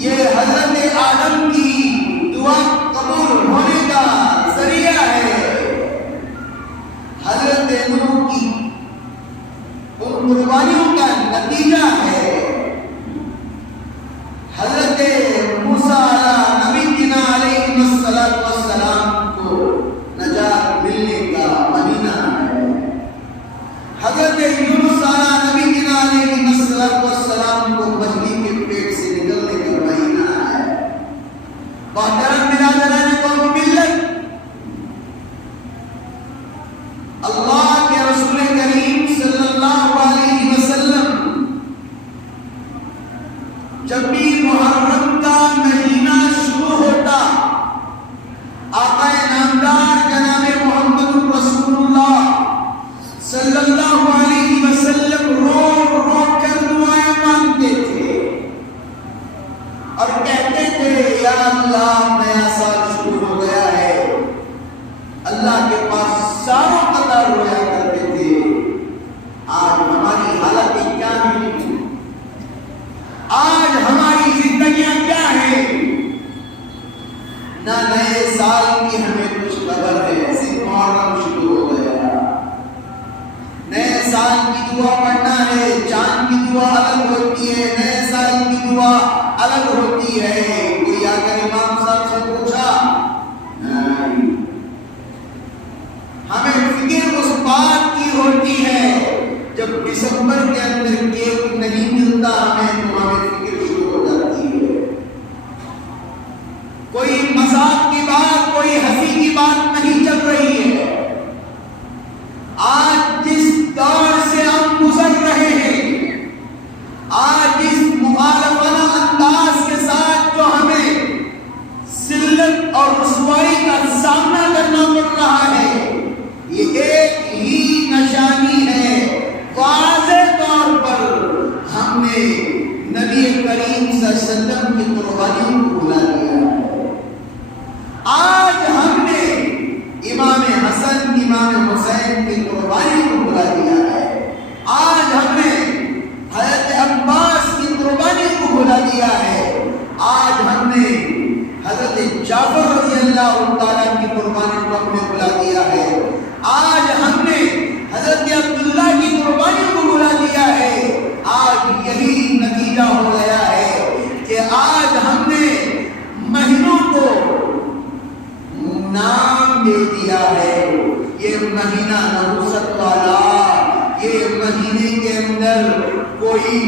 یہ حضرت عالم کی دعا قبول ہونے کا ذریعہ ہے، حضرت نوح کی ان قربانیوں کا نتیجہ ہے، حضرت موسیٰ نبینا علیہ السلام کو نجات ملنے کا مہینہ ہے، حضرت یونس نبینا علیہ السلام کو مچھلی کے پیٹ سے نکلنے کا مہینہ ہے۔ محترم برادران قوم ملت، اللہ کے رسول کریم صلی اللہ علیہ وسلم جب بھی محرم کا مہینہ شروع ہوتا، آقا نامدار جناب محمد رسول اللہ صلی اللہ علیہ وسلم رو کر دعائیں مانگتے تھے اور کہتے تھے یا اللہ نیا سال شروع ہو گیا ہے۔ اللہ کے پاس سالوں قطار رویا کرتے تھے، آج ہماری حالتیں کیا ہیں، آج ہماری زندگیاں کیا ہیں، نہ نئے سال کی ہمیں کچھ خبر ہے، صرف محرم شروع ہو گیا، نئے سال کی دعا پڑھنا ہے، چاند کی دعا الگ ہوتی ہے، نئے سال کی دعا الگ ہوتی ہے۔ کوئی آ کر امام صاحب سے پوچھا، ہمیں فکر اس بات کی ہوتی ہے جب دسمبر کے اندر کیک نہیں ملتا ہمیں تو ہمیں فکر شروع ہو جاتی ہے۔ کوئی مذاق کی بات، کوئی ہنسی کی بات نہیں چل رہی ہے۔ آج جس دور سے ہم گزر رہے ہیں، آج جس مخالفانہ انداز کے ساتھ جو ہمیں ذلت اور رسوائی کا سامنا کرنا پڑ رہا ہے، یہ ایک ہی نشانی ہے، واضح طور پر ہم نے نبی کریم صلی اللہ علیہ وسلم کی قربانیوں کو بھلا دیا ہے۔ آج ہم نے امام حسن امام حسین کی قربانی کو بھلا دیا ہے، آج ہم نے حضرت عباس کی قربانی کو بھلا دیا ہے، آج ہم نے حضرت جعفر رضی اللہ تعالیٰ کی قربانی کو ہم نے بھلا دیا ہے، آج ہم نے حضرت عبداللہ کی قربانی کو بھلا دیا ہے۔ آج یہی نتیجہ ہو گیا ہے کہ آج ہم نے مہینوں کو نام دے دیا ہے، یہ مہینہ نبوت والا، یہ مہینے کے اندر کوئی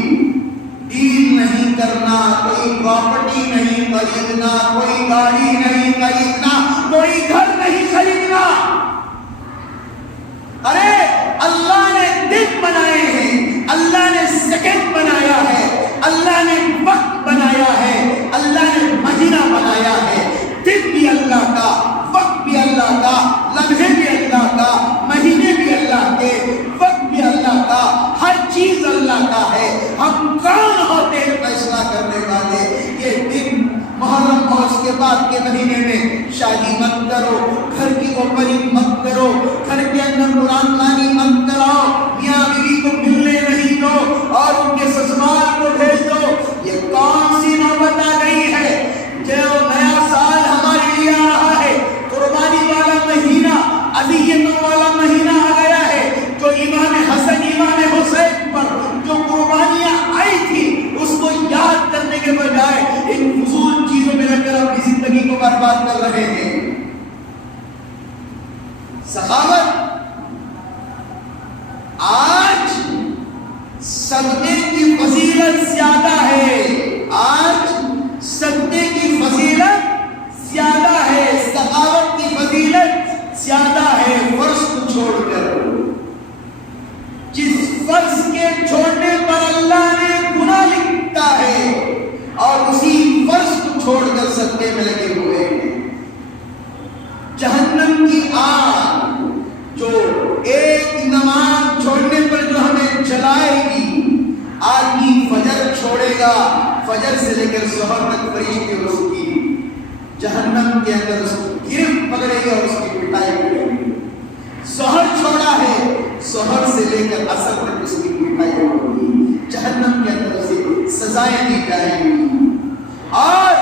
ڈیل نہیں کرنا، کوئی پراپرٹی نہیں خریدنا، کوئی گاڑی نہیں خریدنا، کوئی گھر نہیں خریدنا۔ ارے اللہ نے دن بنائے ہیں، اللہ نے سیکنڈ بنایا ہے، اللہ نے وقت بنایا ہے، اللہ نے مہینہ بنایا ہے۔ دن بھی اللہ کا، وقت بھی اللہ کا، لمحے بھی اللہ کا، مہینے بھی اللہ کے، وقت بھی اللہ کا، ہر چیز اللہ کا ہے۔ ہم کون ہوتے ہیں فیصلہ کرنے والے؟ یہ دن محرم اور اس کے بعد کے مہینے میں شادی مت کرو، گھر کی اوپننگ مت کرو، گھر کے اندر قرآن خوانی مت کراؤ، میاں بیوی کو ملنے نہیں دو اور ان کے سسرال کو بھیج دو۔ یہ کون سی نوبت آ گئی ہے؟ جو نیا سال ہمارے لیے آ رہا ہے، قربانی والا مہینہ، اذیتوں والا مہینہ آ گیا ہے، جو امام حسن امام حسین پر جو قربانیاں آئی تھی اس کو یاد کرنے کے بجائے ان فضول چیزوں میں رکھ کر اپنی زندگی کو برباد کر رہے ہیں۔ سخاوت آج صدقے کی فضیلت زیادہ ہے، آج صدقے کی فضیلت زیادہ ہے، سخاوت کی فضیلت زیادہ ہے۔ فرض کو چھوڑ کر، جس فرض کے چھوڑنے پر اللہ نے گناہ لکھتا ہے اور اسی فرض کو چھوڑ کر صدقے میں لگے ہوئے ہیں۔ جہنم کی آگ جو ایک نماز چھوڑنے پر جو ہمیں جلائے گی، آدمی فجر چھوڑے گا، فجر سے لے کر سحر تک فرشتے اس کی جہنم کے اندر اس کو گرفت پکڑے گی اور اس کی پٹائی کرے گی۔ سحر چھوڑا ہے، سحر سے لے کر عصر تک اس کی پٹائی ہوگی، جہنم کے اندر اسے سزائیں دی جائیں گی۔ اور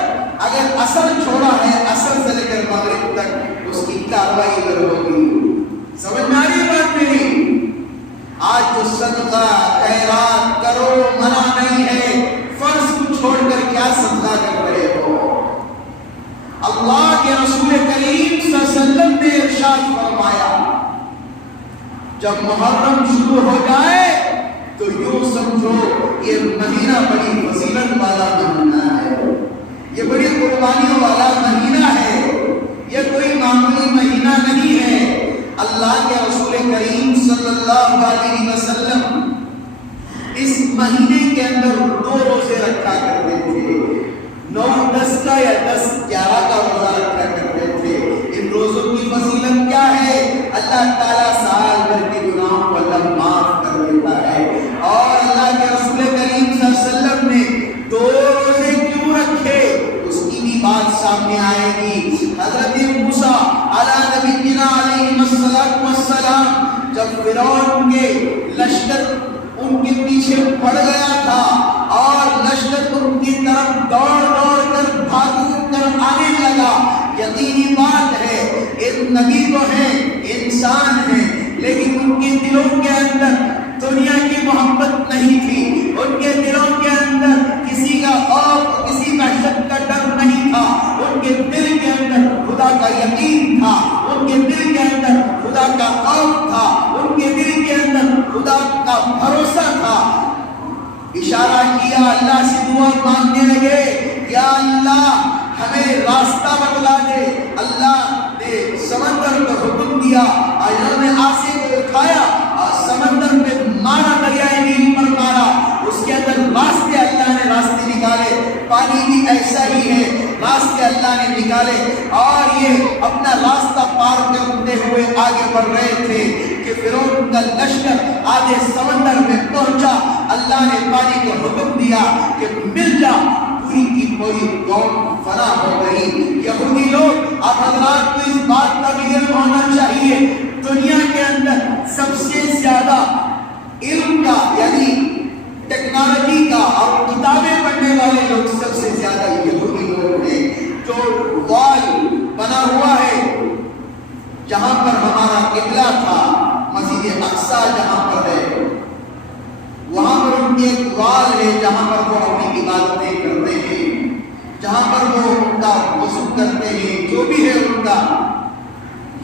اگر اثر چھوڑا ہے اثر سے لے کر مغرب تک اس کی کاروائی ادھر ہوگی. سمجھ میں آ رہی بات میری؟ آج جو صدقہ خیرات کرو منع نہیں ہے، فرض کو چھوڑ کر کیا صدقہ کر رہے ہو؟ اللہ کے رسول کریم صلی اللہ علیہ وسلم نے ارشاد فرمایا جب محرم شروع ہو جائے تو یوں سمجھو یہ مہینہ بڑی فضیلت والا مہینہ ہے، یہ بڑی قربانیوں والا مہینہ ہے، یہ کوئی معمولی مہینہ نہیں ہے. اللہ کے رسول کریم صلی اللہ علیہ وسلم اس مہینے کے اندر 2 روزے رکھا کرتے تھے، 9-10 کا یا 10-11 کا روزہ رکھا کرتے تھے. ان روزوں کی فضیلت کیا ہے؟ اللہ تعالیٰ سال بھر کے گناہوں کو اللہ معاف کر دیتا ہے. اور اللہ کے رسول کریم صلی اللہ علیہ وسلم نے 2 روزے کیوں رکھے اس کی بھی بات سامنے آئے گی. حضرت موسیٰ علیہ نبینا علیہ السلام جب فرعون کے لشکر ان کے پیچھے پڑ گیا تھا اور لشکر ان کی طرف دوڑ کر بھاگ کر آنے لگا، یقینی بات ہے ایک نبی تو ہے، انسان ہے، لیکن ان کے دلوں کے اندر دنیا کی محبت نہیں تھی، ان کے دلوں کے اندر کسی کا خوف کسی وحشت کا ڈر نہیں تھا، ان کے دل کے اندر خدا کا یقین تھا، ان کے دل کے اندر خدا کا خوف تھا، ان کے دل کے اندر خدا کا بھروسہ تھا. اشارہ کیا، اللہ سے دعا مانگنے لگے، یا اللہ ہمیں راستہ بتلا دے. اللہ نے سمندر کو حکم دیا، انہوں نے آسے کو اٹھایا اور سمندر میں مارا، دریائے نیل پر مارا، اس کے اندر راستے اللہ نے راستے نکالے. پانی بھی ایسا ہی ہے، راستے اللہ نے نکالے اور یہ اپنا راستہ پار کرتے ہوئے آگے بڑھ رہے تھے کہ فرعون کا لشکر آدھے سمندر میں پہنچا. اللہ نے پانی کو حکم دیا کہ مل جا، پوری کی پوری قوم فنا ہو گئی. یہودی لوگ، آپ حضرات کو اس بات کا بھی علم ہونا چاہیے، دنیا کے اندر سب سے زیادہ علم کا یعنی ٹیکنالوجی کا اور کتابیں پڑھنے والے لوگ سب سے زیادہ یہودی لوگ ہیں. جو وال بنا ہوا ہے جہاں پر ہمارا قبلہ تھا، مسجد اقصی جہاں پر ہے، وہاں پر ان کی ایک وال ہے جہاں پر وہ اپنی عبادتیں کرتے ہیں، جہاں پر وہ ان کا وضو کرتے ہیں، جو بھی ہے ان کا.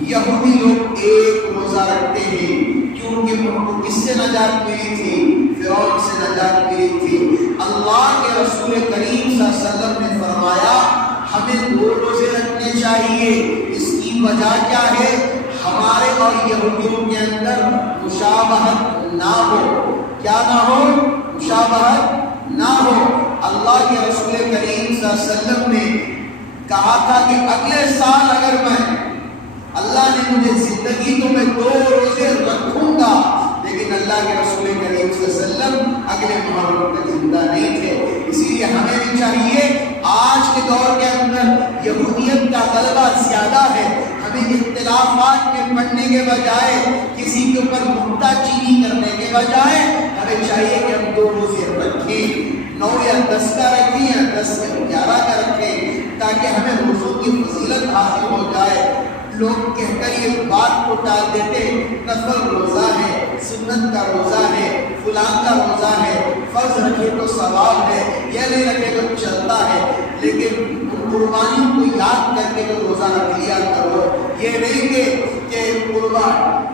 یہودی لوگ ایک روزہ رکھتے ہیں کیونکہ ان کو کس سے نجات ملی تھی؟ فرعون سے نجات ملی تھی. اللہ کے رسول کریم صلی اللہ علیہ وسلم نے فرمایا ہمیں 2 روزے رکھنے چاہیے. اس کی وجہ کیا ہے؟ ہمارے اور یہودیوں کے اندر مشابہت نہ ہو. کیا نہ ہو؟ مشابہت نہ ہو. اللہ کے رسول کریم صلی اللہ علیہ وسلم نے کہا تھا کہ اگلے سال اگر اللہ نے مجھے زندگی تو میں 2 روزے رکھوں گا، لیکن اللہ کے رسول کریم صلی اللہ علیہ وسلم اگلے محرم تک زندہ نہیں تھے. اسی لیے ہمیں بھی چاہیے، آج کے دور کے اندر یہودیت کا غلبہ زیادہ ہے، ہمیں اختلافات میں پڑھنے کے بجائے کسی کے اوپر نکتہ چینی کرنے کے بجائے ہمیں چاہیے کہ ہم 2 روزے رکھیں، 9 یا 10 کا رکھیں یا 10 یا 11 کا رکھیں، تاکہ ہمیں روزوں کی فضیلت حاصل ہو جائے. لوگ کہہ کر یہ بات کو ٹال دیتے، نفل روزہ ہے، سنت کا روزہ ہے، فلان کا روزہ ہے، فرض رکھے تو ثواب ہے، یہ نہیں رکھے تو چلتا ہے. لیکن قربانی کو یاد کر کے تو روزہ رکھ لیا کرو. یہ نہیں کہ قربان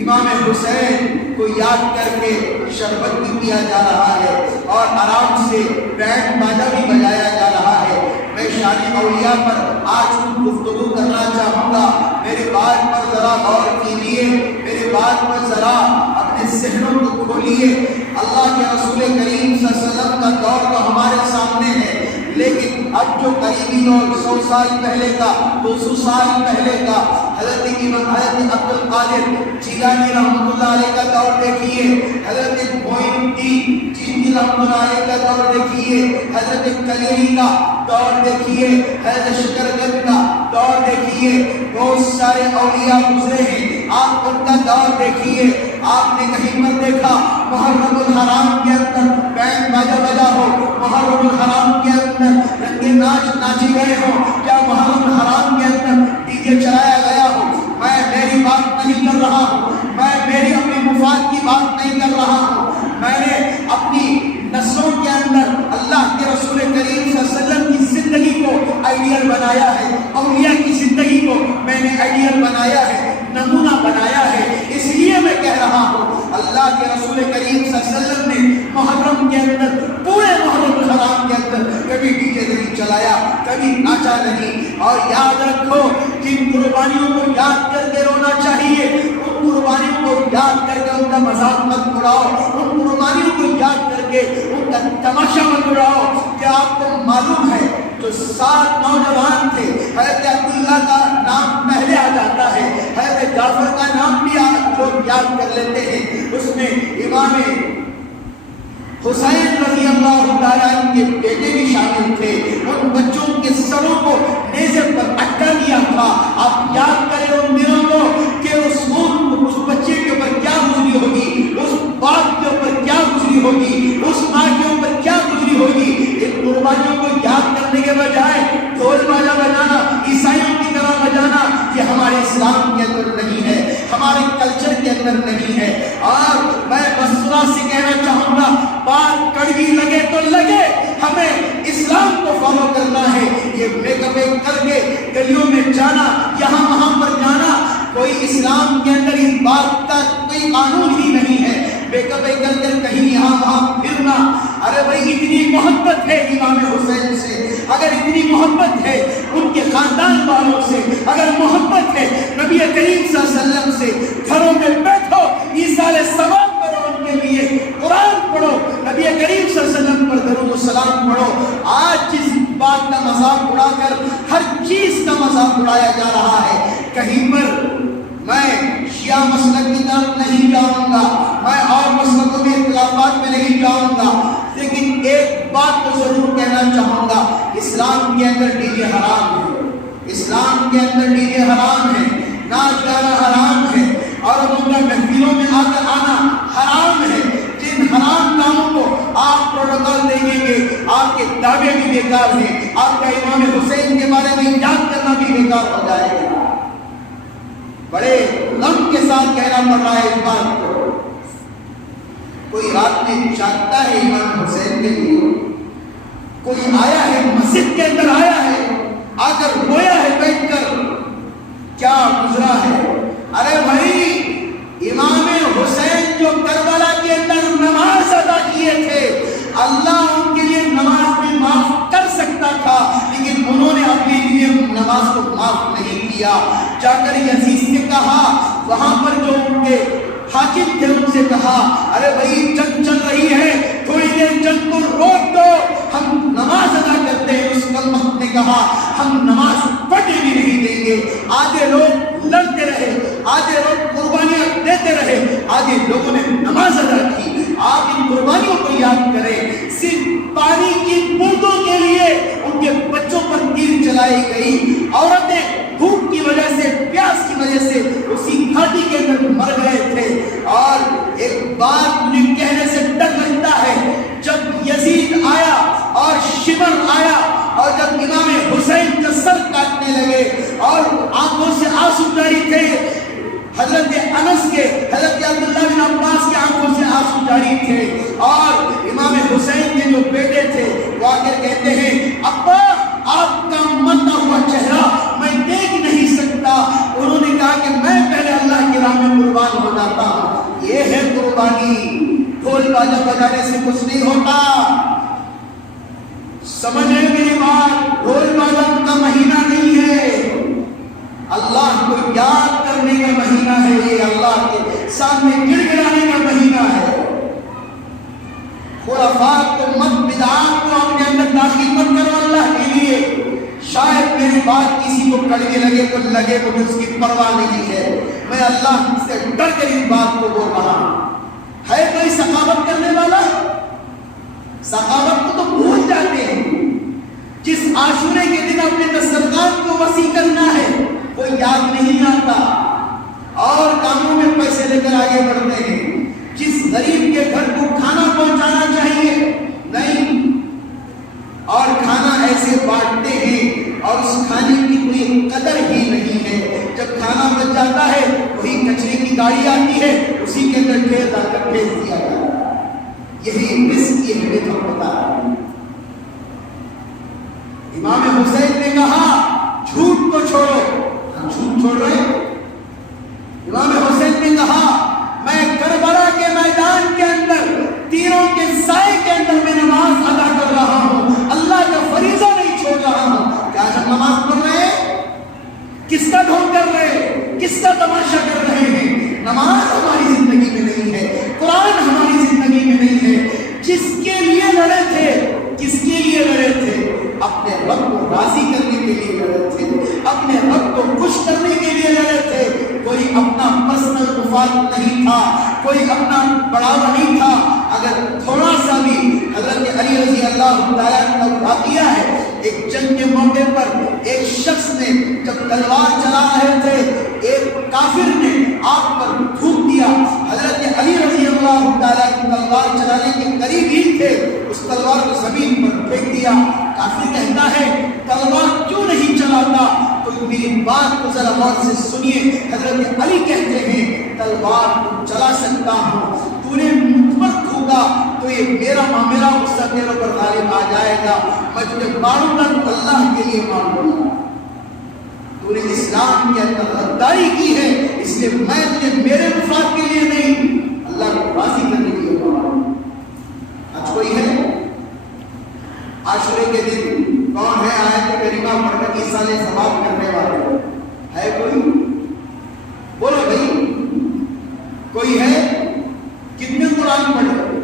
امام حسین کو یاد کر کے شربت بھی پیا جا رہا ہے اور آرام سے بینڈ باجا بھی بجایا جا رہا ہے. میں شان اولیاء پر آج گفتگو کرنا چاہوں گا. میرے بات پر ذرا غور کیجیے، میرے بات پر ذرا اپنے ذہنوں کو کھولیے. اللہ کے رسول کریم صلی اللہ علیہ وسلم کا دور تو ہمارے سامنے ہے، لیکن اب جو قریبی دور 100 سال پہلے کا، 200 سال پہلے کا، حضرت عبد القادر جیلانی رحمۃ اللہ علیہ کا دور دیکھیے، حضرت معین الدین چشتی رحمۃ اللہ علیہ کا دور دیکھیے، حضرت کلیری کا دور دیکھیے، حضرت شکرگنج کا دور دیکھیے. بہت سارے اولیاء گزرے ہیں، آپ ان کا دور دیکھیے. آپ نے کہیں پر دیکھا محرم الحرام کے اندر بینڈ باجا بجا ہو، محرم الحرام کے اندر رنگے ناچ ناچی گئے ہو، کیا محرم الحرام کے اندر ڈی جے چلایا گیا ہو؟ میں میری بات نہیں کر رہا ہوں، میں میری اپنی مفاد کی بات نہیں کر رہا ہوں، میں نے اپنی نسلوں کے اندر اللہ کے رسول کریم صلی اللہ علیہ وسلم کی زندگی کو آئیڈیل بنایا ہے، اولیاء کی زندگی کو میں نے آئیڈیل بنایا ہے، نمونہ بنایا ہے۔ اس لیے میں کہہ رہا ہوں اللہ کے رسول کریم صلی اللہ علیہ وسلم نے محرم کے اندر، پورے محرم الحرام کے اندر کبھی ڈی جے نہیں چلایا، کبھی ناچا نہیں۔ اور یاد رکھو جن قربانیوں کو یاد کر کے رونا چاہیے، ان قربانیوں کو یاد کر کے ان کا مذاق مت اڑاؤ، ان قربانیوں کو یاد کر کے ان کا تماشا مت اڑاؤ۔ کیا آپ کو معلوم ہے جو 7 نوجوان تھے، حضرت عبداللہ کا نام پہلے آ جاتا ہے، حضرت جعفر کا نام بھی لوگ یاد کر لیتے ہیں، اس میں امام حسین رضی اللہ تعالیٰ عنہ کے بیٹے بھی شامل تھے۔ ان بچوں کے سروں کو نیزے پر اٹکا دیا تھا۔ آپ یاد کریں ان دنوں کو کہ اس بچے کے اوپر کیا گزری ہوگی، اس باپ کے اوپر کیا گزری ہوگی، اس ماں کے اوپر کیا گزری ہوگی۔ ان قربانیوں کو یاد کرنے کے بجائے ڈھول باجا بجانا، عیسائیوں کی طرح بجانا، یہ ہمارے اسلام کے اندر نہیں ہے، ہمارے کلچر کے اندر نہیں ہے۔ اور میں بسرا سے کہنا چاہوں گا، بات کڑوی لگے تو لگے، ہمیں اسلام کو فالو کرنا ہے۔ یہ میک اپ کر کے گلیوں میں جانا، یہاں وہاں پر جانا، کوئی اسلام کے اندر اس بات کا کوئی قانون ہی نہیں ہے۔ میک اپ کر کر کہیں یہاں وہاں پھرنا، ارے بھائی اتنی محبت ہے امام حسین سے، اگر اتنی محبت ہے ان کے خاندان والوں سے، اگر محبت ہے نبی کریم صلی اللہ علیہ وسلم سے، گھروں میں بیٹھو، ایصال ثواب کرو ان کے لیے، قرآن پڑھو، نبی کریم صلی اللہ علیہ وسلم پر درود و سلام پڑھو۔ آج جس بات کا مذاق اڑا کر ہر چیز کا مذاق اڑایا جا رہا ہے، کہیں پر میں شیعہ مسلک کی طرف نہیں جاؤں گا، میں اور مسلکوں میں اختلافات میں نہیں جاؤں گا، لیکن ایک بات تو ضرور کہنا چاہوں گا، اسلام کے اندر ڈی جے حرام ہے، اسلام کے اندر ڈی جے حرام ہے، ناچ گانا حرام ہے، اور ان کا محفلوں میں آ کر آنا حرام ہے۔ جن حرام کاموں کو آپ پروٹوکول دیں گے، آپ کے دعوے بھی بیکار ہیں، آپ کا امام حسین کے بارے میں یاد کرنا بھی بیکار ہو جائے گا۔ بڑے غم کے ساتھ کہنا پڑ رہا ہے اس بات کو۔ کوئی رات میں جاگتا ہے امام حسین کے لیے، کوئی آیا ہے مسجد کے اندر، آیا ہے آ کر رویا ہے بیٹھ کر، کیا گزرا ہے؟ ارے بھائی امام حسین جو کربلا کے اندر نماز ادا کیے تھے، اللہ ان کے لیے نماز میں معاف کر سکتا تھا، لیکن انہوں نے اپنے لیے نماز کو معاف نہیں کیا۔ جا کر یزید سے کہا، وہاں پر جو ان کے حاکم تھے ان سے کہا، ارے بھائی جنگ چل رہی ہے، تھوڑی دیر جنگ کو روک دو، ہم نماز ادا کرتے ہیں۔ اس وقت نے کہا ہم نماز پڑھنے بھی نہیں دیں گے۔ آدھے لوگ لڑتے رہے، آدھے لوگ قربانیاں دیتے رہے، آدھے لوگوں نے نماز ادا کی۔ آپ ان قربانیوں کو یاد کریں، صرف پانی کی بوندوں کے لیے ان کے بچوں پر تیر چلائی گئی، عورتیں بھوک کی وجہ سے، پیاس کی وجہ سے اسی گھاٹی کے اندر مر گئے تھے۔ اور ایک بات مجھے کہنے سے ڈر لگتا ہے، جب یزید آیا اور شمر آیا اور جب امام حسین کا سر کاٹنے لگے اور آنکھوں سے آنسو جاری تھے، حضرت انس کے، حضرت عبداللہ بن عباس کے آنکھوں سے آنسو جاری تھے، اور امام حسین کے جو بیٹے تھے وہ آ کر کہتے ہیں، ابا آپ کا مرتا ہوا چہرہ میں دیکھ نہیں سکتا۔ انہوں نے کہا کہ میں پہلے اللہ کی راہ میں قربان ہو جاتا ہوں۔ یہ ہے قربانی، ڈھول باجا بجانے سے کچھ نہیں ہوتا۔ سمجھیں میری بات، ڈھول باجا کا مہینہ نہیں ہے، اللہ کو یاد کرنے کا مہینہ ہے، یہ اللہ کے سامنے گڑ گڑانے کا مہینہ ہے۔ خرافات کو مت، بدعات کو اپنے اندر داخل مت کرو اللہ کے لیے۔ شاید میری بات کسی کو کڑوی لگے تو لگے، مجھے اس کی پرواہ نہیں ہے، میں اللہ سے ڈر کر اس بات کو بول رہا ہوں۔ ہے کوئی سخاوت کرنے والا؟ سخاوت کو تو بھول جاتے ہیں۔ جس عاشورے کے دن اپنے دسترخوان کو وسیع کرنا ہے وہ یاد نہیں آتا۔ اور کاموں میں پیسے لے کر آگے بڑھتے ہیں. جس غریب کے گھر کو کھانا پہنچانا چاہیے نہیں، اور کھانا ایسے بانٹتے ہیں اور اس کھانے کی کوئی قدر ہی نہیں ہے. جب کھانا بچ جاتا ہے وہی کچرے کی گاڑی آتی ہے، اسی کے اندر ڈھیر ڈال کر بھیج دیا جاتا ہے. یہی رزق کی اہمیت ہم بتا رہے ہیں. امام حسین نے کہا جھوٹ کو چھوڑو، ہم جھوٹ چھوڑ رہے ہیں. امام حسین نے کہا میں کربلا کے میدان کے اندر تیروں کے سائے کے اندر میں نماز ادا کر رہا ہوں، اللہ کا فریضہ نہیں چھوڑ رہا ہوں. کیا ہم نماز پڑھ رہے ہیں؟ کس کا ڈھول کر رہے ہیں؟ کس کا تماشا کر رہے ہیں؟ نماز ہماری زندگی میں نہیں ہے، قرآن ہماری زندگی میں نہیں ہے. جس کے لیے لڑے تھے، کس کے لیے لڑے تھے؟ اپنے رب کو راضی کرنے کے لیے لڑے تھے، اپنے رب کو خوش کرنے کے لیے لڑے تھے. کوئی اپنا پرسنل مفاد نہیں تھا، کوئی اپنا بڑھاوا نہیں تھا. اگر تھوڑا سا بھی حضرت علی رضی اللہ تعالیٰ کا واقعہ ہے، ایک جنگ کے موقع پر ایک شخص نے جب تلوار چلا رہے تھے، ایک کافر نے آگ پر پھونک دیا. حضرت علی رضی اللہ تعالیٰ کی تلوار چلانے کے قریب ہی تھے، اس تلوار کو زمین پر پھینک دیا. کافر کہتا ہے تلوار کیوں نہیں چلاتا؟ تو میری بات کو ذرا غور سے سنیے. حضرت علی کہتے ہیں تلوار تو چلا سکتا ہوں، تو نے مجھ پر تھوکا تو یہ میرا غصہ تیرے پر غالب آ جائے گا. میں تجھے ماروں گا تو اللہ کے لیے ماروں گا. تو نے اسلام کے اندر غداری کی ہے، اس لیے میں تجھے میرے مفاد کے لیے نہیں، اللہ کو راضی کرنے کے لیے ماروں. آج کوئی ہے عاشورے کے دن کون ہے آیت کریمہ پڑھ کر ایصال ثواب کرنے والے؟ ہے کوئی؟ بولو بھائی، کوئی ہے؟ کتنے قرآن پڑھے؟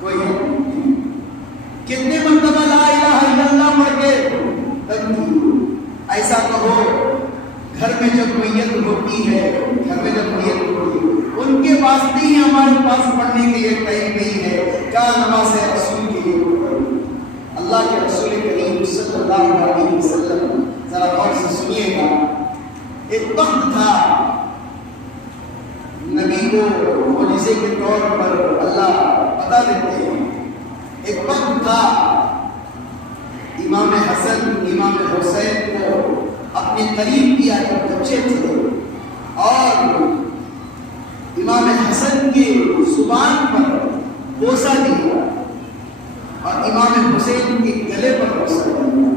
کوئی ہے؟ کتنے مرتبہ لا الہ الا اللہ پڑھ کے تکبیر؟ ایسا کہو گھر میں جب میت ہوتی ہے، گھر میں جب میت ہوتی ہے ان کے پاس نہیں، ہمارے پاس پڑھنے کے لیے ٹائم نہیں ہے. کیا نماز رسول کے لیے؟ اللہ کے رسول کریم صلی اللہ علیہ وسلم ذرا غور سے سنیے گا. ایک وقت تھا نبی کو معجزے کے طور پر اللہ بتا دیتے ہیں. ایک وقت تھا امام حسن امام حسین کو اپنے قریب کیا جب بچے تھے، اور امام حسن کے زبان پر بوسہ دیا اور امام حسین کے گلے پر بوسہ دیا.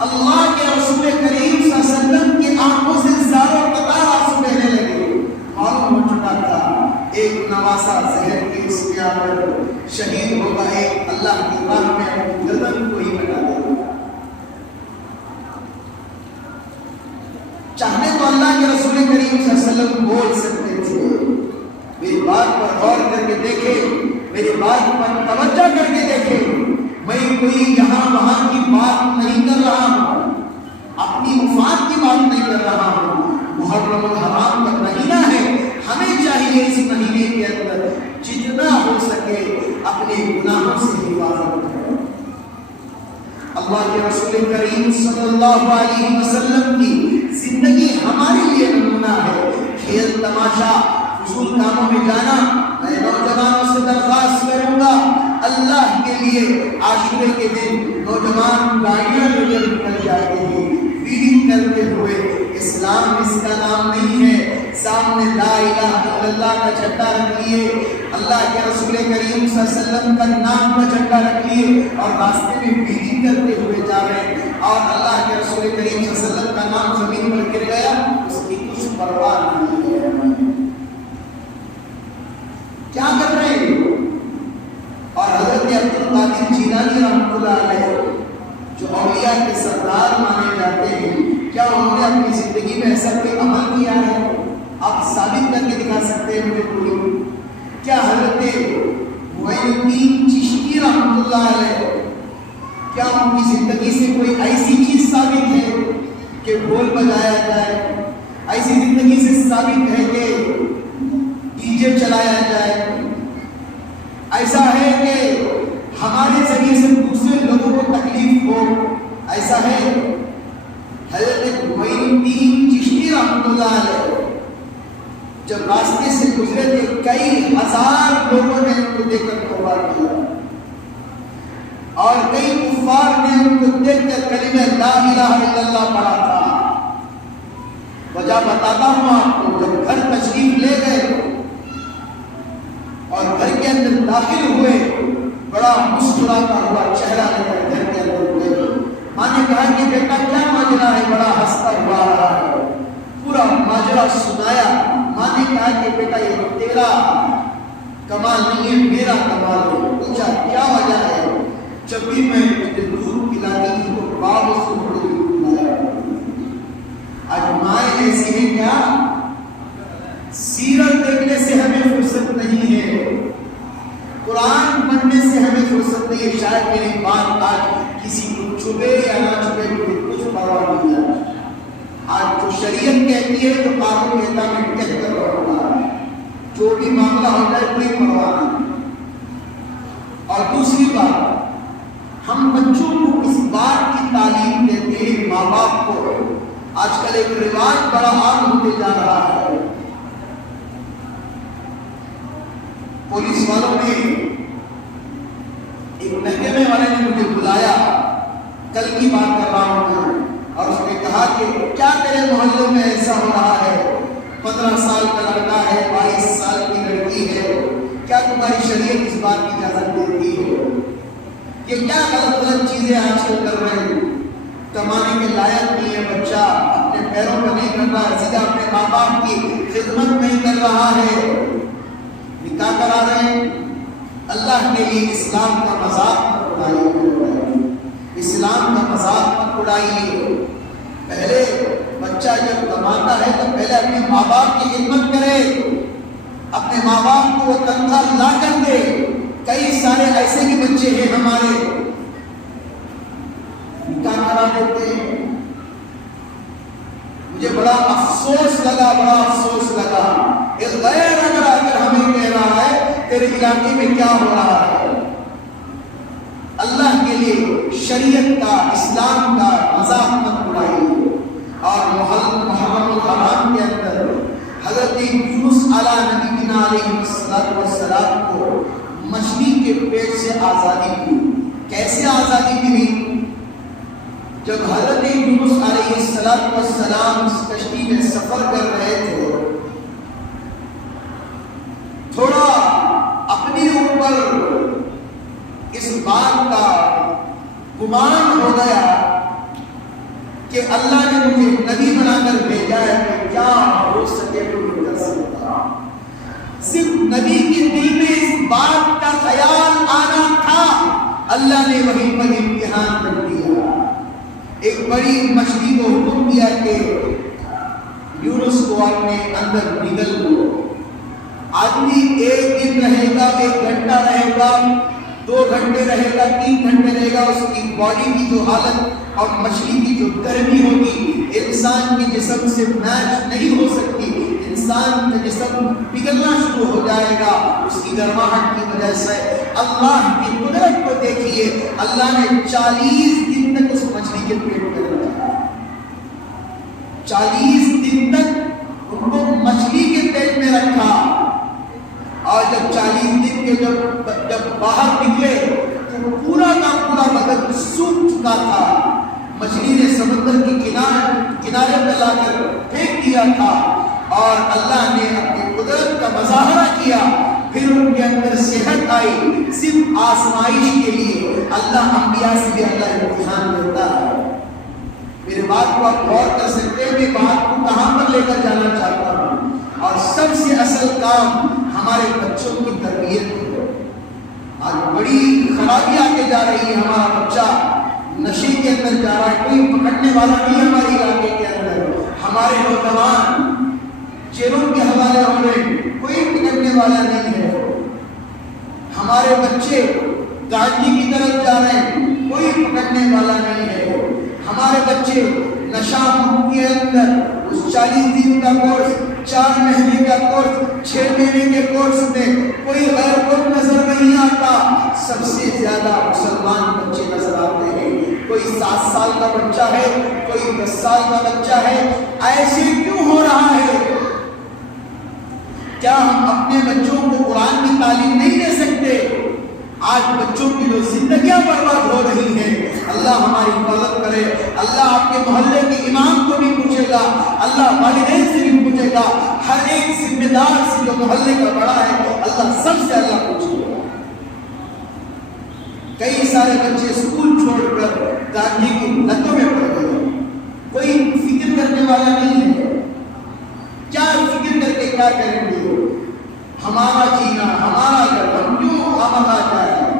اللہ کے رسول کریم صلی اللہ علیہ وسلم کی آنکھوں سے زاروں قطار آنسو بہنے لگے. معلوم ہو چکا تھا ایک نواسا زہر کے اس کے آخر شہید ہوگا، ایک اللہ کی راہ میں اپنی گردن کو ہی بنا دے گا. چاہنے تو اللہ کے رسول کریم صلی اللہ علیہ وسلم بول سکتے تھے. میری بات پر غور کر کے دیکھے، میری بات پر توجہ کر کے دیکھے. میں کوئی یہاں وہاں کی بات نہیں کر رہا ہوں، اپنی مفاد کی بات نہیں کر رہا ہوں. محرم الحرام کا مہینہ ہے، ہمیں چاہیے اس مہینے کے اندر جتنا ہو سکے اپنے گناہوں سے حفاظت کریں. اللہ کے رسول کریم صلی اللہ علیہ وسلم کی زندگی ہمارے لیے نمونہ ہے. کھیل تماشا فضول کاموں میں جانا، میں نوجوانوں سے درخواست کروں گا اللہ کے لیے عاشورے کے دن نوجوان گاڑیاں لے کر نکل جاتے ہیں ویڈنگ کرتے ہوئے. اسلام اس کا نام نہیں ہے. سامنے لا الہ الا اللہ کا جھنڈا رکھ لیے، اللہ کے رسول کریم صلی اللہ علیہ وسلم کا نام کا جھنڈا رکھ لیے اور راستے میں ویڈنگ کرتے ہوئے جا رہے ہیں، اور اللہ کے رسول کریم صلی اللہ علیہ وسلم کا نام زمین پر گر گیا، اس کی کچھ پرواہ نہیں ہے. کیا کر رہے ہیں؟ اور حضرت عبدالقادر جیلانی رحمۃ اللہ علیہ جو اولیاء کے سردار مانے جاتے ہیں، کیا انہوں نے اپنی زندگی میں ایسا کوئی عمل کیا ہے؟ آپ ثابت کر کے دکھا سکتے ہیں مجھے کوئی؟ کیا حضرت معین الدین چشتی رحمۃ اللہ علیہ کیا ان کی زندگی سے کوئی ایسی چیز ثابت ہے کہ ڈھول بجایا جائے، ایسی زندگی سے ثابت ہے کہ ڈی جے چلایا جائے، ایسا ہے کہ ہمارے ذریعے سے دوسرے لوگوں کو تکلیف ہو، ایسا ہے؟ حضرت معین الدین چشتی رحمۃ اللہ علیہ سے گزرے تھے، کئی ہزار لوگوں نے ان کو دیکھ کر توبہ کیا اور کئی کفار نے ان کو دیکھ کر کلمہ لا الہ الا اللہ پڑھا تھا۔ وجہ بتاتا ہوں آپ کو، جب گھر تشریف لے گئے اور گھر کے اندر داخل ہوئے، بڑا مسکراتا ہوا چہرہ لے کر گھر کے اندر ہوئے۔ ماں نے کہا کہ بیٹا کیا ماجرا ہے؟ بڑا ہنستا ہوا آ رہا ہے، پورا ماجرا سنایا۔ ماں نے کہا کہ بیٹا یہ تیرا کمال نہیں ہے، میرا کمال ہے۔ پوچھا کیا وجہ ہے؟ جب بھی میں تجھے دودھ پلاتی ہوں تو باب سے بڑے دودھ پلایا۔ آج مائیں ایسی ہیں کیا؟ سیرت دیکھنے سے ہمیں فرصت نہیں ہے، قرآن پڑھنے سے ہمیں فرصت نہیں ہے۔ شاید میری بات آج کسی کو چھپے یا نہ چھپے کچھ پرواہ نہیں ہے۔ آج جو شریعت کہتی ہے، جو قانون کہتا ہے، میں کہہ کر رہوں گا، جو بھی معاملہ ہو جائے کوئی پرواہ نہیں۔ اور دوسری بات، ہم بچوں کو اس بات کی تعلیم دیتے ہیں، ماں باپ کو آج کل ایک رواج بڑا عام ہوتے جا رہا ہے۔ پولیس والوں نے، ایک محکمے والے نے مجھے بلایا، کل کی بات کر رہا ہوں میں، اور اس نے کہا کہ کیا تیرے محلوں میں ایسا ہو رہا ہے؟ 15 سال کا لڑکا ہے، 22 سال کی لڑکی ہے، کیا تمہاری شریعت اس بات کی اجازت دیتی ہے؟ یہ کیا غلط غلط چیزیں آج کل کر رہے ہیں؟ کمانے کے لائق نہیں ہے بچہ، اپنے پیروں پر نہیں کر رہا، سیدھا اپنے ماں باپ کی خدمت نہیں کر رہا ہے، نکاح کرا رہے ہیں۔ اللہ کے لیے اسلام کا مذاق مت اڑائیے، اسلام کا مذاق مت اڑائیے۔ پہلے بچہ جب کماتا ہے تو پہلے اپنے ماں باپ کی خدمت کرے، اپنے ماں باپ کو وہ تنخواہ لا کر دے۔ کئی سارے ایسے بھی بچے ہیں ہمارے، نکاح کرا دیتے ہیں۔ مجھے بڑا افسوس لگا، بڑا افسوس لگا، ایک غیر اگر ہمیں کہہ رہا ہے تیرے علاقے میں کیا ہو رہا ہے۔ اللہ کے لیے شریعت کا، اسلام کا مذاق مت اڑائیے۔ اور محرم الحرام کے اندر حضرت یونس علیہ نبینا علیہ السلام کو مچھلی کے پیٹ سے آزادی ملی۔ کیسے آزادی ملی؟ جب حضرت یونس علیہ السلام اس کشتی میں سفر کر رہے تھے، تھوڑا اپنے اوپر اس بات کا گمان ہو گیا کہ اللہ نے مجھے نبی بنا کر بھیجا ہے، کہ کیا ہو سکے تو میں کر سکتا۔ صرف نبی کے دل میں اس بات کا خیال آنا تھا، اللہ نے وہیں پر امتحان کر دیا۔ ایک بڑی مچھلی کو حکم دیا کہ یونس کو اپنے اندر نگل دو۔ آدمی ایک دن رہے گا، 1 گھنٹہ رہے گا، 2 گھنٹے رہے گا، 3 گھنٹے رہے گا، اس کی باڈی کی جو حالت اور مچھلی کی جو گرمی ہوگی انسان کے جسم سے میچ نہیں ہو سکتی، انسان کا جسم پگھلنا شروع ہو جائے گا اس کی گرماہٹ کی وجہ سے۔ اللہ کی قدرت کو دیکھیے، اللہ نے 40 دن تک اس مچھلی کے پیٹ میں رکھا، 40 دن تک ان کو مچھلی کے پیٹ میں رکھا، اور جب 40 دن کے جب باہر نکلے تو پورا کا پورا بدن سوکھ چکا تھا۔ مچھلی نے سمندر کی کنارے پہ لا کر پھینک دیا تھا، اور اللہ نے اپنی قدرت کا مظاہرہ کیا۔ پھر ان کے اندر صحت آئی، صرف آزمائش کے لیے۔ اللہ انبیاء سے بھی اللہ امتحان لیتا ہے۔ میرے بات کو آپ غور کر سکتے ہیں کہ بات کو کہاں پر لے کر جانا چاہتا ہوں۔ اور سب سے اصل کام ہمارے بچوں کی تربیت ہے۔ آج بڑی خرابی آگے جا رہی ہے، ہمارا بچہ نشے کے اندر جا رہا ہے، کوئی پکڑنے والا نہیں ہمارے علاقے کے اندر۔ ہمارے نوجوان چیروں کے حوالے ہو رہے ہیں، کوئی پکڑنے والا نہیں ہے۔ ہمارے بچے گاڑی کی طرف جا رہے ہیں، کوئی پکڑنے والا نہیں ہے۔ ہمارے بچے نشہ مکتی کے اندر اس 40 دن کا کورس، 4 مہینے کا کورس، 6 مہینے کے کورس میں کوئی غیر کو نظر نہیں آتا۔ سب سے زیادہ مسلمان بچے نظر آتے ہیں، کوئی 7 سال کا بچہ ہے، کوئی 10 سال کا بچہ ہے۔ ایسے کیوں ہو رہا ہے؟ کیا ہم اپنے بچوں کو قرآن کی تعلیم نہیں دے سکتے؟ آج بچوں کی جو زندگیاں برباد ہو رہی ہیں، اللہ ہماری حفاظت کرے۔ اللہ آپ کے محلے کے امام کو بھی پوچھے گا، اللہ والدین سے بھی پوچھے گا، ہر ایک ذمہ دار سے جو محلے کا بڑا ہے، اللہ سب سے اللہ پوچھے گا۔ کئی سارے بچے اسکول چھوڑ کر گاندھی کی لتوں میں پڑ گئے، کوئی فکر کرنے والا نہیں ہے۔ کیا فکر کر کے کیا کریں گے؟ ہمارا جینا، ہمارا گھر، ہم کیوں ہمارا جائے؟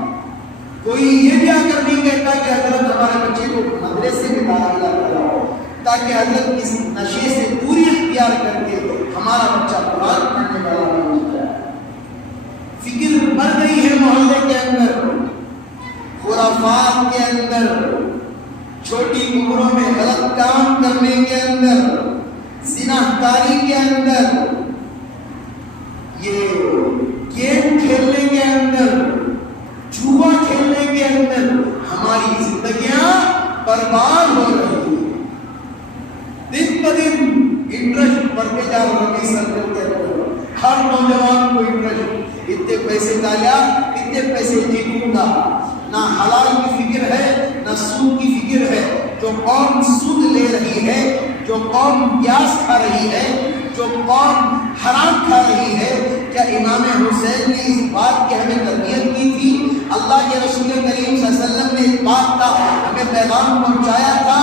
کوئی یہ بھی آ کر نہیں کہتا کہ حضرت ہمارے بچے کو مدرسے میں داخلہ کراؤ تاکہ حضرت اس نشے سے دوری اختیار کر کے ہمارا بچہ قرآن پڑھنے والا بن جائے۔ فکر بڑھ گئی ہے محلے کے اندر، خرافات کے اندر، چھوٹی عمروں میں غلط کام کرنے کے اندر، زناکاری کے اندر، یہ گیم کھیلنے کے اندر، جوا کھیلنے کے اندر ہماری زندگیاں برباد ہو رہی ہیں۔ دن بدن انٹرسٹ بڑھتے جا رہا ہے سرکل کے اندر، ہر نوجوان کو انٹرسٹ، اتنے پیسے ڈالا اتنے پیسے جیتوں گا۔ نہ حلال کی فکر ہے نہ سود کی فکر ہے۔ جو قوم سود لے رہی ہے، جو قوم پیاس کھا رہی ہے، جو قوم حرام کھا رہی ہے، کیا امام حسین نے اس بات کی ہمیں تربیت کی تھی؟ اللہ کے رسول کریم صلی اللہ علیہ وسلم نے اس بات کا ہمیں پیغام پہنچایا تھا؟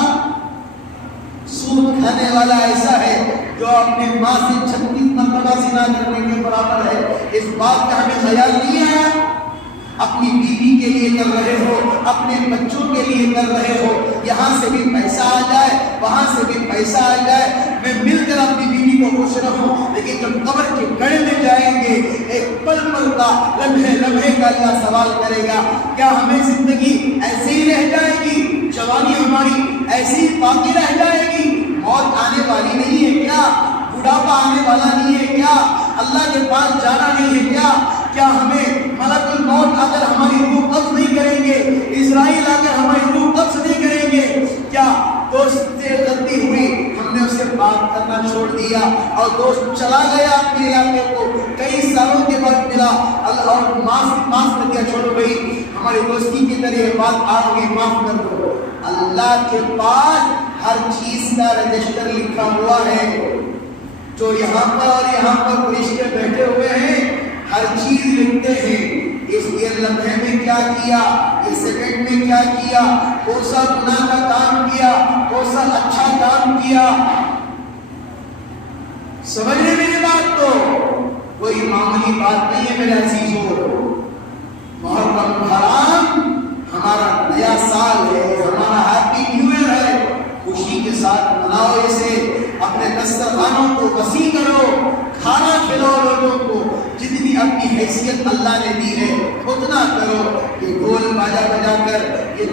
سود کھانے والا ایسا ہے جو اپنے ماں سے 36 مرتبہ زنا کرنے کے برابر ہے، اس بات کا ہمیں خیال نہیں آیا؟ اپنی بیوی کے لیے کر رہے ہو، اپنے بچوں کے لیے کر رہے ہو، یہاں سے بھی پیسہ آ جائے وہاں سے بھی پیسہ آ جائے، میں مل کر اپنی بیوی کو خوش رکھوں، لیکن جب قبر کے گڑھے میں جائیں گے ایک پل پل کا لمحے کا اللہ سوال کرے گا، کیا ہمیں زندگی ایسے ہی رہ جائے گی؟ جوانی ہماری ایسی ہی باقی رہ جائے گی؟ موت آنے والی نہیں ہے کیا؟ بڑھاپا آنے والا نہیں ہے کیا؟ اللہ کے پاس جانا نہیں ہے کیا؟ کیا ہمیں ملک الموت اگر ہماری روح قبض نہیں کریں گے، اسرائیل اگر ہماری روح قبض نہیں کریں گے، کیا دوست سے غلطی ہوئی ہم نے اسے بات کرنا چھوڑ دیا اور دوست چلا گیا اپنے علاقے کو، کئی سالوں کے بعد ملا اور معاف کر دیا، چھوڑو بھائی ہماری دوستی کی طرح یہ بات آ گئی، معاف کر دو۔ اللہ کے پاس ہر چیز کا رجسٹر لکھا ہوا ہے، جو یہاں پر اور یہاں پر فرشتے بیٹھے ہوئے ہیں ہر چیز لکھتے ہیں، اس لیے لمحے میں کیا کیا، اس سیکنڈ میں کیا کیا، کون سا گناہ کا کام کیا، کون سا اچھا کام کیا۔ سمجھنے میری بات تو کوئی معمولی بات نہیں ہے میرے عزیزو۔ محرم حرام ہمارا نیا سال ہے، ہمارا ہیپی نیو ایئر ہے، خوشی کے ساتھ مناؤ اسے، اپنے دسترخوانوں کو وسیع کرو، کھانا کھلاؤ لوگوں کو، جتنی اپنی حیثیت اللہ نے دی ہے اتنا کرو۔ یہ ڈھول باجا بجا کر، یہ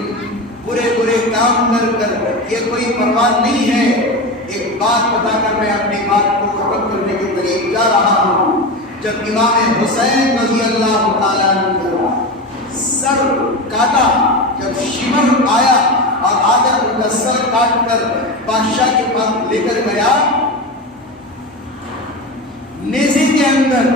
برے کام کر کر یہ کوئی پرواہ نہیں ہے۔ ایک بات بتا کر میں اپنی بات کو ختم کرنے کے قریب جا رہا ہوں۔ جب امام حسین رضی اللہ تعالیٰ عنہ کا سر کاٹا، جب شمر آیا اور آ کر ان کا سر کاٹ کر بادشاہ کے پاس لے کر گیا، نیزے کے اندر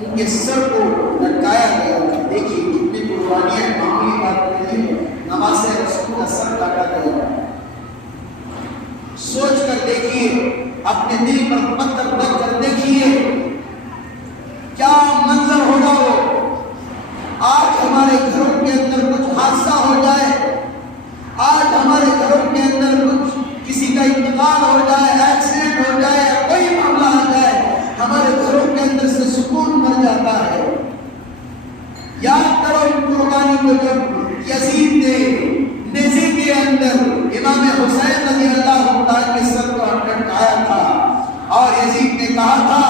ان کے سر کو لٹکایا گیا۔ دیکھیے کتنی قربانیاں، معمولی بات نہیں ہے، نماز رسول کا سر کاٹا گیا۔ سوچ کر دیکھیے، اپنے دل پر پتھر رکھ کر دیکھیے کیا منظر ہوگا وہ۔ آج ہمارے گھروں کے اندر کچھ حادثہ ہو جائے، آج ہمارے گھروں کے اندر کچھ کسی کا انتقال ہو جائے، ایکسیڈنٹ ہو جائے، کوئی معاملہ آ جائے، ہمارے گھروں کے اندر سے سکون مر جاتا ہے۔ یاد کرو ان قربانی کو، جب یزید نے نیزے کے اندر امام حسین رضی اللہ تعالیٰ کے سر کو لٹکایا تھا اور یزید نے کہا تھا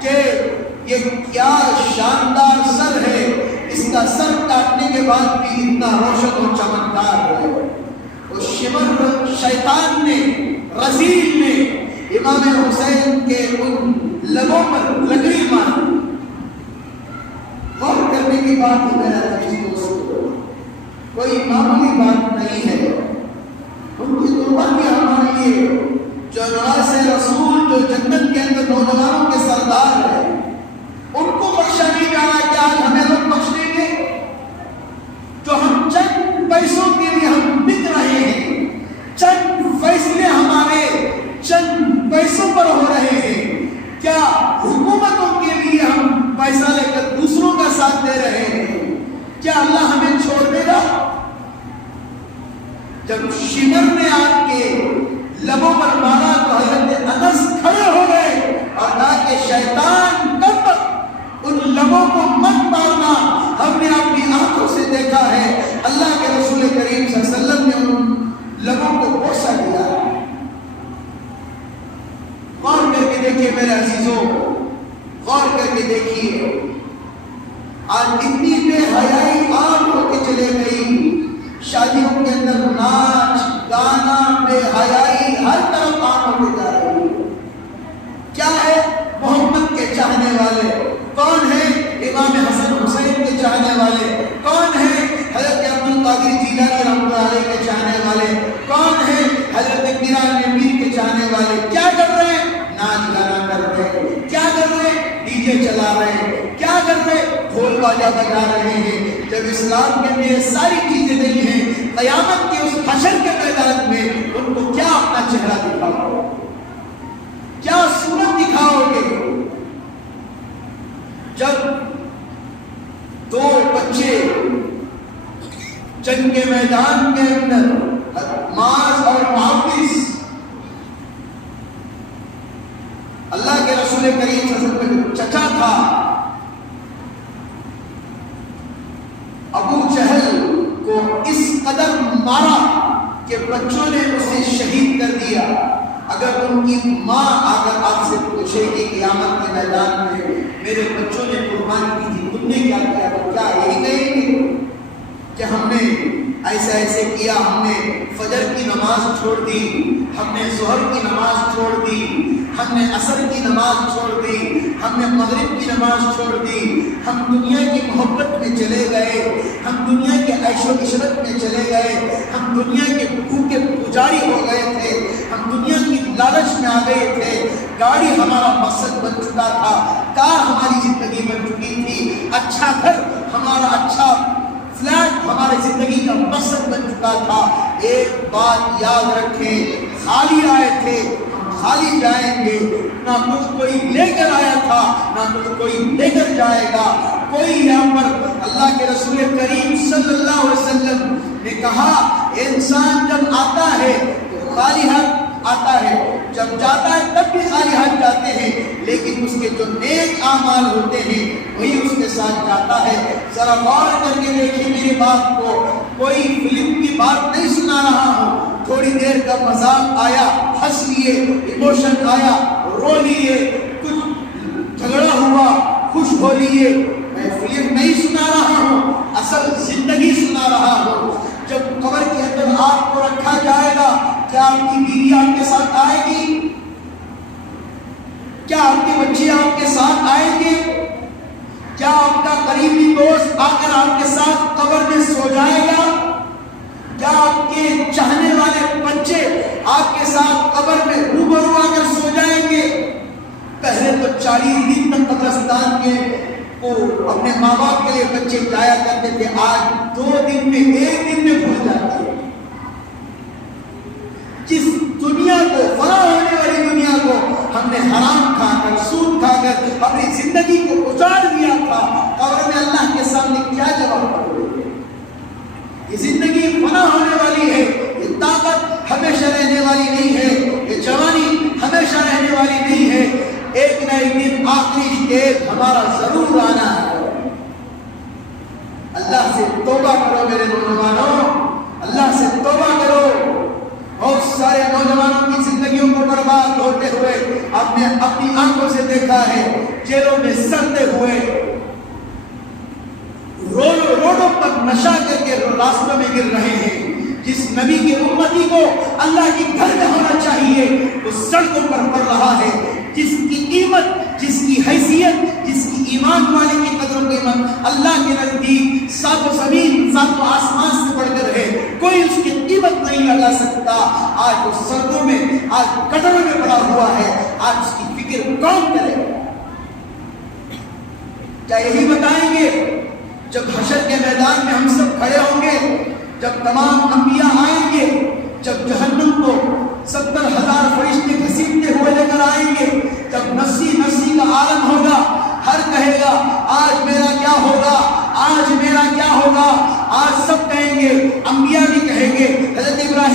کہ یہ کیا شاندار سر ہے، اس کا سر کاٹنے کے بعد بھی اتنا روشن و چمکدار ہے۔ وہ شمر شیطان نے، رذیل نے امام حسین کے ان لبوں پر لکڑی ماری۔ غور کرنے کی بات ہے میرا دوستو، کوئی معمولی بات نہیں ہے۔ ان کی قربانیاں ہمارے لیے، جو نواز رسول، جو جنت کے اندر نوجوانوں کے سردار ہے، جب شمر نے آپ کے لبوں پر مارا تو حضرت انس کھڑے ہو گئے اور کہا کہ شیطان کب تک ان لبوں کو مت مارنا، ہم نے اپنی آنکھوں سے دیکھا ہے اللہ کے رسول کریم صلی اللہ علیہ وسلم نے ان لبوں کو بوسہ دیا۔ غور کر کے دیکھیے میرے عزیزوں، غور کر کے دیکھیے، آج اتنی بے حیائی عام ہوتی چلے گئی، شادیوں کے اندر ناچ گانا بے حیائی ہر طرف عام ہوتے جا رہی ہے۔ کیا ہے؟ محمد کے چاہنے والے کون ہیں؟ امام حسن حسین کے چاہنے والے کون ہیں؟ حضرت عبد القادر جیلانی رحمۃ اللہ علیہ کے چاہنے والے کون ہیں؟ حضرت میران میر کے چاہنے والے کیا کر رہے ہیں؟ ناچ گانا کر رہے ہیں۔ کیا کر رہے ہیں؟ ڈی جے چلا رہے ہیں۔ کیا کر رہے ہیں؟ ڈھول باجا بجا رہے ہیں۔ جب اسلام کے اندر یہ ساری چیزیں نہیں ہیں، قیامت کے اس حشر کے میدان میں ان کو کیا اپنا چہرہ دکھاؤ، کیا صورت دکھاؤ گے؟ جب دو بچے جنگ کے میدان کے اندر معاذ اور معاوض، اللہ کے رسول کریم صلی اللہ علیہ وسلم کا چچا تھا ابو جہل کو اس قدر مارا کہ بچوں نے اسے شہید کر دیا۔ اگر ان کی ماں اگر آپ سے پوچھے کہ قیامت کے میدان میں میرے بچوں نے قربانی کی تھی تم نے کیا کیا، تو کیا یہی کہیں گے کہ ہم نے ایسے ایسے کیا، ہم نے فجر کی نماز چھوڑ دی، ہم نے ظہر کی نماز چھوڑ دی، ہم نے عصر کی نماز چھوڑ دی، ہم نے مغرب کی نماز چھوڑ دی، ہم دنیا کی محبت میں چلے گئے، ہم دنیا کے عیش و عشرت میں چلے گئے، ہم دنیا کے بھوکے پجاری ہو گئے تھے، ہم دنیا کی لالچ میں آ گئے تھے، گاڑی ہمارا مقصد بن چکا تھا، کار ہماری زندگی بن چکی تھی، اچھا گھر ہمارا، اچھا فلیٹ ہماری زندگی کا مقصد بن چکا تھا۔ ایک بات یاد رکھیں، خالی آئے تھے، خالی جائیں گے، نہ کچھ کوئی لے کر آیا تھا نہ کچھ کوئی لے کر جائے گا۔ کوئی یہاں پر اللہ کے رسول کریم صلی اللہ علیہ وسلم نے کہا انسان جب آتا ہے تو خالی ہاتھ آتا ہے، جب جاتا ہے تب بھی خالی ہاتھ جاتے ہیں، لیکن اس کے جو نیک اعمال ہوتے ہیں وہی اس کے ساتھ جاتا ہے۔ ذرا غور کر کے دیکھیے میری بات کو، کوئی فلم کی بات نہیں سنا رہا ہوں، تھوڑی دیر کا مذاق آیا، ہنس لیے، ایموشن آیا، رو لیے، کچھ جھگڑا ہوا، خوش ہو لیے، میں فلم نہیں سنا رہا ہوں، اصل زندگی سنا رہا ہوں۔ جب قبر کے اندر آپ کو رکھا جائے گا، کیا آپ کی بیوی آپ کے ساتھ آئے گی؟ کیا آپ کے بچے آپ کے ساتھ آئیں گے؟ کیا آپ کا قریبی دوست آ کر آپ کے ساتھ قبر میں سو جائے گا؟ کیا آپ کے چاہنے والے بچے آپ کے ساتھ قبر میں روبرو آ کر سو جائیں گے؟ پہلے تو 40 دن تک قبرستان کے وہ اپنے ماں باپ کے لیے بچے جایا کرتے تھے، آج 2 دن میں 1 دن میں بھول جاتے ہیں۔ جس دنیا کو، فنا ہونے والی دنیا کو ہم نے حرام کھا کر، سود کھا کر اپنی زندگی کو اجاڑ دیا تھا، قبر میں اللہ کے سامنے کیا جواب دیں گے؟ یہ زندگی فنا ہونے والی ہے، یہ طاقت ہمیشہ رہنے والی نہیں ہے، یہ جوانی ہمیشہ رہنے والی نہیں ہے، ایک نہ ایک دن آخری اسٹیج ہمارا ضرور آنا ہے۔ اللہ سے توبہ کرو میرے نوجوانوں، اللہ سے توبہ کرو۔ بہت سارے نوجوانوں کی زندگیوں کو برباد ہوتے ہوئے آپ نے اپنی آنکھوں سے دیکھا ہے، جیلوں میں سڑتے ہوئے، روڈوں پر نشہ کر کے راستوں میں گر رہے ہیں۔ جس نبی کے امتی کو اللہ کی گھر میں ہونا چاہیے وہ سڑکوں پر پڑ رہا ہے، جس کی قیمت، جس کی حیثیت، جس کی ایمان والے کی قدر و قیمت اللہ کے نزدیک 7 زمین 7 آسمان سے بڑھ کر ہے، کوئی اس کی قیمت نہیں لگا سکتا۔ آج وہ سڑکوں میں، آج گٹروں میں پڑا ہوا ہے، آج اس کی فکر کون کرے؟ کیا یہی بتائیں گے جب حشر کے میدان میں ہم سب کھڑے ہوں گے، جب تمام انبیاء آئیں گے، جب جہنم کو 70,000 فرشتے گھسیٹتے ہوئے لے کر آئیں گے، جب نفسی نفسی کا عالم ہوگا، ہر کہے گا آج میرا کیا ہوگا، آج میرا کیا ہوگا، آج سب کہیں گے، انبیاء بھی کہیں گے، حضرت ابراہیم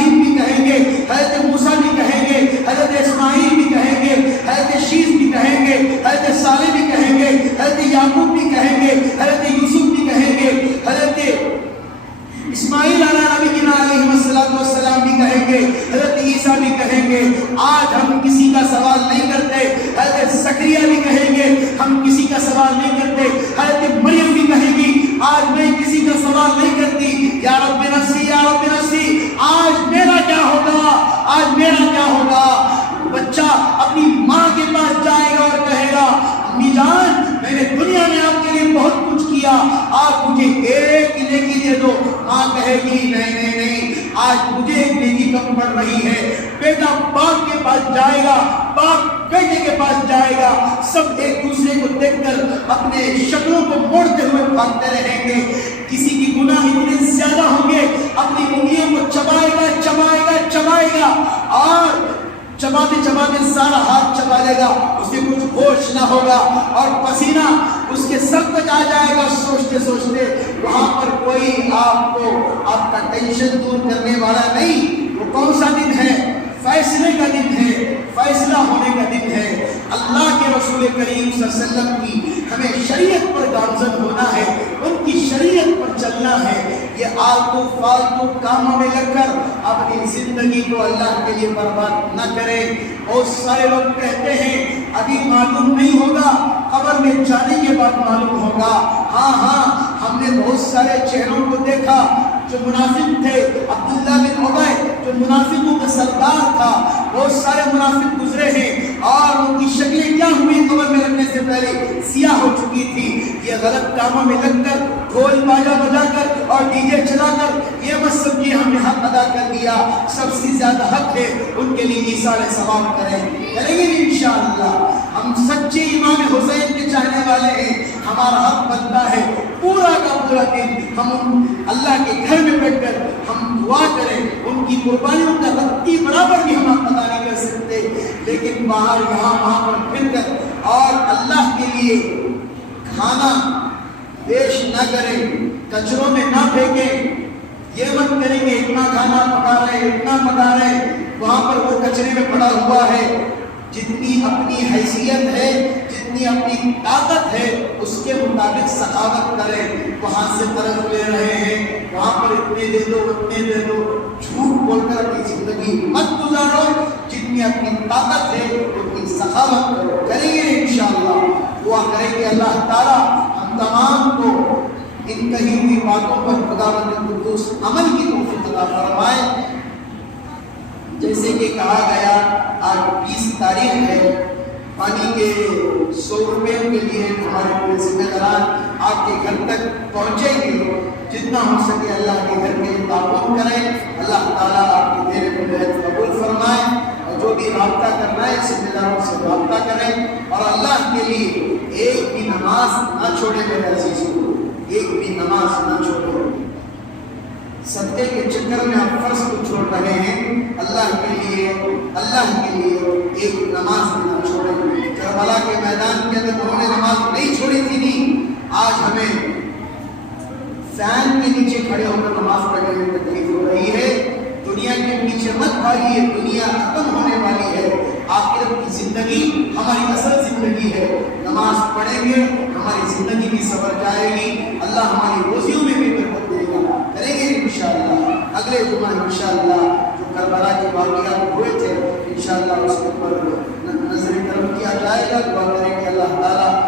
کیا آپ مجھے ایک نیکی دے دو، ماں کہے گی نہیں نہیں نہیں، آج مجھے ایک نیکی کم پڑ رہی ہے۔ بیٹا باپ کے پاس جائے گا، باپ بیٹے کے پاس جائے گا، سب ایک دوسرے کو دیکھ کر اپنے شکلوں کو موڑتے ہوئے بھاگتے رہیں گے۔ کسی کی گناہ اتنے زیادہ ہوں گے، اپنی انگلیوں کو چبائے گا چبائے گا چبائے گا، اور چباتے چباتے سارا ہاتھ چبا لے گا، اسے کچھ ہوش نہ ہوگا، اور پسینہ اس کے سر تک آ جائے گا سوچتے سوچتے۔ وہاں پر کوئی آپ کو آپ کا ٹینشن دور کرنے والا نہیں۔ وہ کون سا دن ہے؟ فیصلے کا دن ہے، فیصلہ ہونے کا دن ہے۔ اللہ کے رسول کریم صلی اللہ علیہ وسلم کی ہمیں شریعت پر گامزن ہونا ہے، ان کی شریعت پر چلنا ہے۔ یہ آلتو فالتو کاموں میں لگ کر اپنی زندگی کو اللہ کے لیے برباد نہ کریں۔ بہت سارے لوگ کہتے ہیں ابھی معلوم نہیں ہوگا، قبر میں جانے کے بعد معلوم ہوگا۔ ہاں ہاں، ہم نے بہت سارے چہروں کو دیکھا جو منافق تھے۔ عبداللہ بن عبی جو منافقوں کا سردار تھا، بہت سارے منافق گزرے ہیں اور ان کی شکلیں کیا ہوئی قبر میں رکھنے سے پہلے سیاہ ہو چکی تھی۔ یہ غلط کاموں میں لگ کر، ڈھول باجا بجا کر اور ڈی جے چلا کر یہ مت سمجھیے ہم نے حق ادا کر دیا۔ سب سے زیادہ حق ہے ان کے لیے ایثار ثواب کریں گے انشاءاللہ۔ ہم سچے امام حسین کے چاہنے والے ہیں، ہمارا حق بنتا ہے پورا کا پورا دن ہم اللہ کے گھر میں بیٹھ کر ہم دعا کریں۔ ان کی قربانیوں کا رتی برابر بھی ہم ادا نہیں کر سکتے، لیکن باہر یہاں وہاں پر پھر کر اور اللہ کے لیے کھانا پیش نہ کریں، کچروں میں نہ پھینکیں۔ یہ مت کریں گے اتنا کھانا پکا رہے اتنا پکا رہے، وہاں پر وہ کچرے میں پڑا ہوا ہے۔ جتنی اپنی حیثیت ہے، جتنی اپنی طاقت ہے، اس کے مطابق سخاوت کریں۔ وہاں سے قرض لے رہے ہیں، وہاں پر اتنے دے دو اتنے دے دو، جھوٹ بول کر اپنی زندگی مت گزارو۔ جتنی اپنی طاقت ہے اتنی سخاوت کرو، کریں گے انشاءاللہ۔ دعا کریں کہ اللہ تعالیٰ ہم تمام کو ان کہی ہوئی باتوں پر خداوند قدوس عمل کی توفیق عطا فرمائے۔ جیسے کہ کہا گیا آج 20 تاریخ ہے، پانی کے 100 روپے کے لیے ہمارے پورے ذمہ داران آپ کے گھر تک پہنچیں گے۔ جتنا ہو سکے اللہ کے گھر کے لیے تعاون کریں، اللہ تعالیٰ آپ کے دینے کو بہت قبول فرمائے۔ اور جو بھی رابطہ کرنا ہے ذمہ داروں سے رابطہ کریں، اور اللہ کے لیے ایک بھی نماز نہ چھوڑے میرے عزیزوں، ایک بھی نماز نہ چھوڑے۔ صدقے کے چکر میں آپ فرض کو چھوڑ رہے ہیں، اللہ کے لیے ایک نماز نہ چھوڑیں۔ کربلا کے میدان کے اندر انہوں نے نماز نہیں چھوڑی تھی، نہیں۔ آج ہمیں فین کے نیچے کھڑے ہو کر نماز پڑھنے میں تکلیف ہو رہی ہے۔ دنیا کے پیچھے مت بھاگیے، دنیا ختم ہونے والی ہے۔ آخرت کی زندگی ہماری اصل زندگی ہے۔ نماز پڑھیں گے ہماری زندگی بھی سنور جائے گی، اللہ ہماری روزیوں میں بھی برکت دے گا۔ کریں گے انشاءاللہ اگلے جمعہ انشاءاللہ جو کربلا کے واقعات ہوئے تھے، انشاءاللہ اس کے اوپر نظر کرم کیا جائے گا۔ دعا کریں کہ اللہ تعالیٰ